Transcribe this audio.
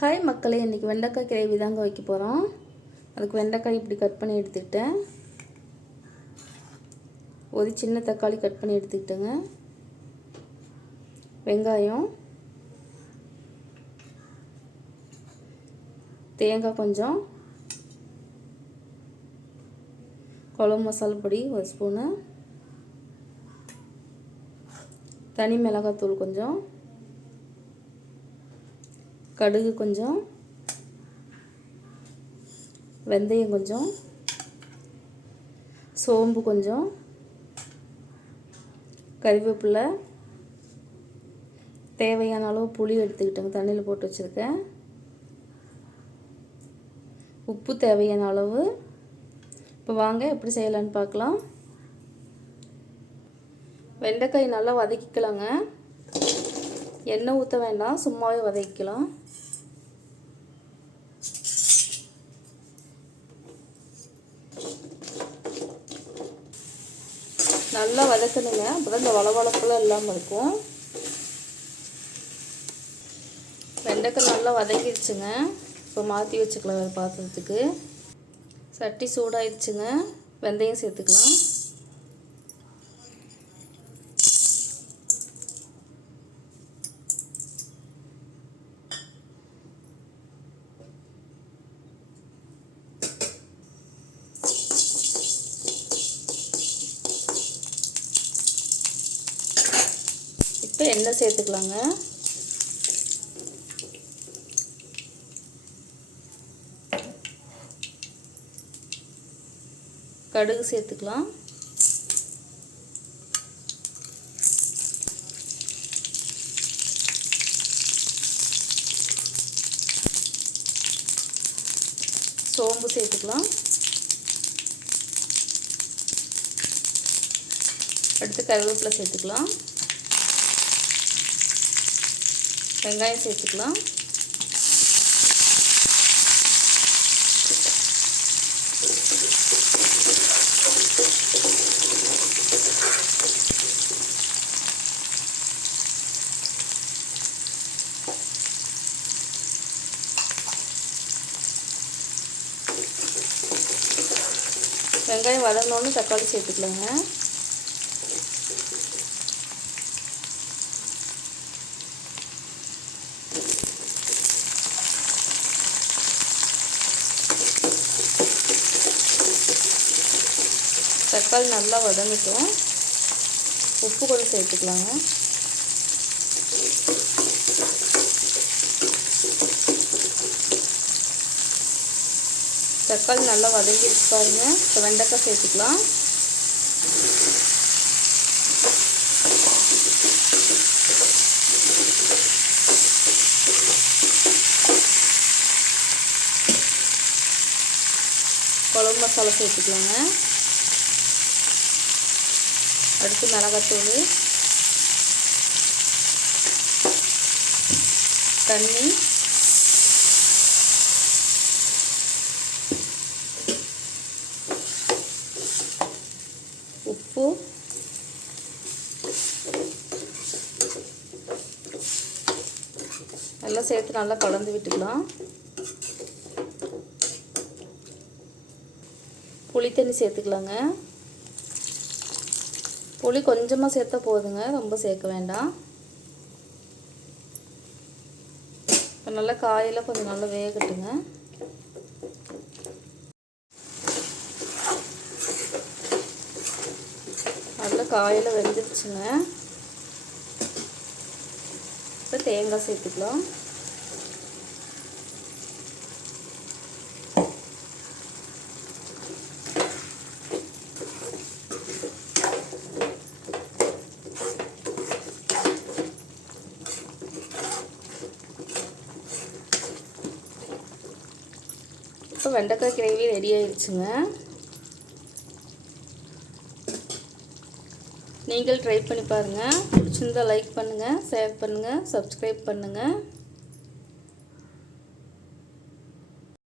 Hi மக்களே இன்றைக்கி வெண்டைக்காய் கிரேவி தாங்க வைக்க போகிறோம் அதுக்கு வெண்டைக்காய் இப்படி கட் பண்ணி எடுத்துக்கிட்டேன். ஒரு சின்ன தக்காளி கட் பண்ணி எடுத்துக்கிட்டேங்க. வெங்காயம். தேங்காய் கொஞ்சம். குழம்பு மசாலா பொடி ஒரு ஸ்பூனு தனி மிளகாத்தூள் கொஞ்சம். கடுகு கொஞ்சம் வெந்தயம் கொஞ்சம் சோம்பு கொஞ்சம் கறிவேப்பிலை தேவையான அளவு புளி எடுத்துக்கிட்டேங்க தண்ணியில் போட்டு வச்சுருக்கேன். உப்பு தேவையான அளவு. இப்போ வாங்க எப்படி செய்யலான்னு பார்க்கலாம். வெண்டைக்காய் நல்லா வதக்கிக்கலாங்க. எண்ணெய் ஊற்ற வேண்டாம் சும்மாவே வதக்கிக்கலாம். நல்லா வதக்கணுங்க. அப்போ தான் இந்த வளவளப்பெல்லாம் இல்லாமல் இருக்கும். வெண்டைக்காய் நல்லா வதக்கிடுச்சுங்க. இப்போ மாற்றி வச்சுக்கலாம் பாத்திரத்துக்கு. சட்டி சூடாயிடுச்சுங்க. வெந்தயம் சேர்த்துக்கலாம். இப்போ எண்ணெய் சேர்த்துக்கலாங்க. கடுகு சேர்த்துக்கலாம். சோம்பு சேர்த்துக்கலாம். அடுத்து கருவேப்பிலை சேர்த்துக்கலாம். வெங்காயம் சேர்த்துக்கலாம். வெங்காயம் வதங்கினோன்னு தக்காளி சேர்த்துக்கலாங்க. தக்காளி நல்லா வதங்கட்டும். உப்பு கொஞ்சம் சேர்த்துக்கலாங்க. தக்காளி நல்லா வதங்கிடுச்சு பாருங்க. இப்போ வெண்டைக்காய் சேர்த்துக்கலாம். குழம்பு மசாலா சேர்த்துக்கலாங்க. அடுத்து மிளகாத்தூள். தண்ணி. உப்பு. நல்லா சேர்த்து நல்லா கலந்து விட்டுக்கலாம். புளி தண்ணி சேர்த்துக்கலாங்க. புளி கொஞ்சமாக சேர்த்தா போதுங்க. ரொம்ப சேர்க்க வேண்டாம். இப்போ நல்லா காயெல்லாம் கொஞ்சம் நல்லா வேகட்டுங்க. நல்லா காயில் வெந்துருச்சுங்க. இப்போ தேங்காய் சேர்த்துக்கலாம். இப்போ வெண்டைக்காய் கிரேவி ரெடி ஆயிடுச்சுங்க. நீங்கள் ட்ரை பண்ணி பாருங்கள் பிடிச்சிருந்தா லைக் பண்ணுங்கள் ஷேர் பண்ணுங்கள் சப்ஸ்கிரைப் பண்ணுங்கள்